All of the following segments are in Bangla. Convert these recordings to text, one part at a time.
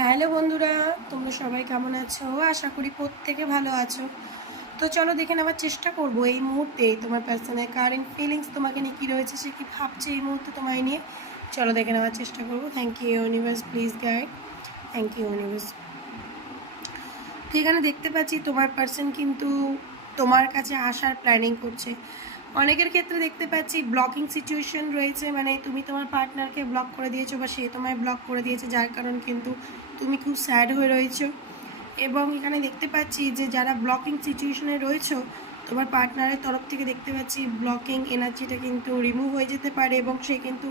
হ্যালো বন্ধুরা, তোমরা সবাই কেমন আছো? আশা করি প্রত্যেকে ভালো আছো। তো চলো দেখে নেওয়ার চেষ্টা করবো এই মুহূর্তে তোমার পার্সনের কারেন্ট ফিলিংস তোমাকে নিয়ে কী রয়েছে, সে কী ভাবছে এই মুহূর্তে তোমায় নিয়ে। চলো দেখে নেওয়ার চেষ্টা করবো। Thank you universe, please guide. Thank you universe. তো এখানে দেখতে পাচ্ছি তোমার পার্সন কিন্তু তোমার কাছে আসার প্ল্যানিং করছে। অনেকের ক্ষেত্রে দেখতে পাচ্ছি ব্লকিং সিচুয়েশন রয়েছে, মানে তুমি তোমার পার্টনারকে ব্লক করে দিয়েছো বা সে তোমায় ব্লক করে দিয়েছে, যার কারণ কিন্তু তুমি খুব স্যাড হয়ে রয়েছো। এবং এখানে দেখতে পাচ্ছি যে যারা ব্লকিং সিচুয়েশনে রয়েছো, তোমার পার্টনারের তরফ থেকে দেখতে পাচ্ছি ব্লকিং এনার্জিটা কিন্তু রিমুভ হয়ে যেতে পারে এবং সে কিন্তু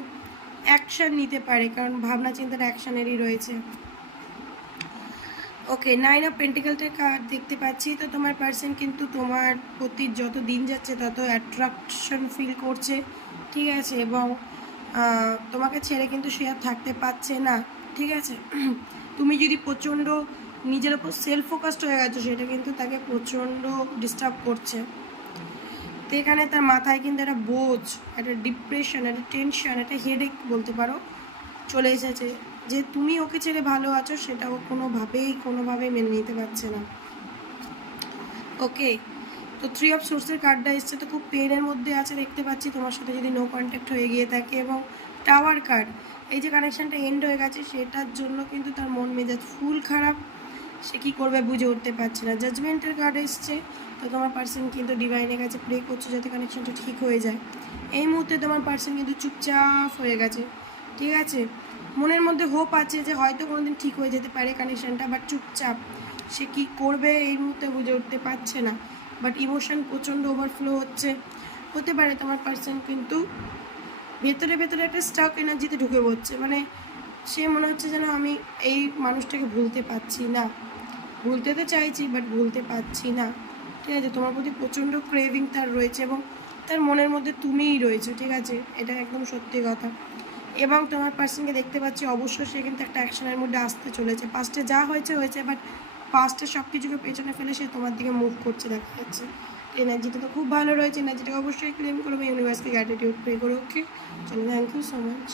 অ্যাকশান নিতে পারে, কারণ ভাবনা চিন্তার অ্যাকশানেরই রয়েছে। ওকে, 9 অফ পেন্টিকলসের কার্ড দেখতে পাচ্ছি। তো তোমার পার্সন কিন্তু তোমার প্রতি যত দিন যাচ্ছে তত অ্যাট্রাকশন ফিল করছে, ঠিক আছে, এবং তোমাকে ছেড়ে কিন্তু সে আর থাকতে পারছে না, ঠিক আছে। তুমি যদি প্রচণ্ড নিজের ওপর সেলফ ফোকাসড হয়ে গেছো, সেটা কিন্তু তাকে প্রচণ্ড ডিস্টার্ব করছে। তো এখানে তার মাথায় কিন্তু একটা বোঝ, একটা ডিপ্রেশন, একটা টেনশন, একটা হেডেক বলতে পারো চলে এসেছে, যে তুমি ওকে ছেড়ে ভালো আছো সেটা ও কোনোভাবেই মেনে নিতে পারছে না। ওকে, তো 3 অফ সোর্সের কার্ডটা এসছে, তো খুব পেনের মধ্যে আছে দেখতে পাচ্ছি তোমার সাথে যদি নো কন্ট্যাক্ট হয়ে গিয়ে থাকে। এবং টাওয়ার কার্ড, এই যে কানেকশানটা এন্ড হয়ে গেছে সেটার জন্য কিন্তু তার মন মেজাজ ফুল খারাপ, সে কী করবে বুঝে উঠতে পারছে না। জাজমেন্টের কার্ড এসছে, তো তোমার পার্সন কিন্তু ডিভাইনের কাছে প্রে করছে যাতে কানেকশানটা ঠিক হয়ে যায়। এই মুহূর্তে তোমার পার্সন কিন্তু চুপচাপ হয়ে গেছে, ঠিক আছে। মনের মধ্যে হোপ আছে যে হয়তো কোনোদিন ঠিক হয়ে যেতে পারে কানেকশানটা, বাট চুপচাপ, সে কী করবে এই মুহূর্তে বুঝে উঠতে পারছে না। বাট ইমোশন প্রচণ্ড ওভারফ্লো হতে পারে তোমার পার্সন কিন্তু ভেতরে ভেতরে একটা স্টাক এনার্জিতে ঢুকে পড়ছে, মানে সে মনে হচ্ছে যেন আমি এই মানুষটাকে ভুলতে পারছি না, ভুলতে তো চাইছি বাট ভুলতে পারছি না, ঠিক আছে। তোমার প্রতি প্রচণ্ড ক্রেভিং তার রয়েছে এবং তার মনের মধ্যে তুমিই রয়েছে, ঠিক আছে, এটা একদম সত্যি কথা। এবং তোমার পার্সনকে দেখতে পাচ্ছি অবশ্যই সে কিন্তু একটা অ্যাকশনের মধ্যে আসতে চলেছে। পাস্টে যা হয়েছে বাট পাস্টের সব কিছুকে পেছনে ফেলে সে তোমার দিকে মুভ করছে দেখা যাচ্ছে। এনার্জিটা তো খুব ভালো রয়েছে, এনার্জিটাকে অবশ্যই ক্লেম করবে, ইউনিভার্সকে গ্র্যাটিটিউড প্রে করো। ওকে, চলো, থ্যাংক ইউ সো মাচ।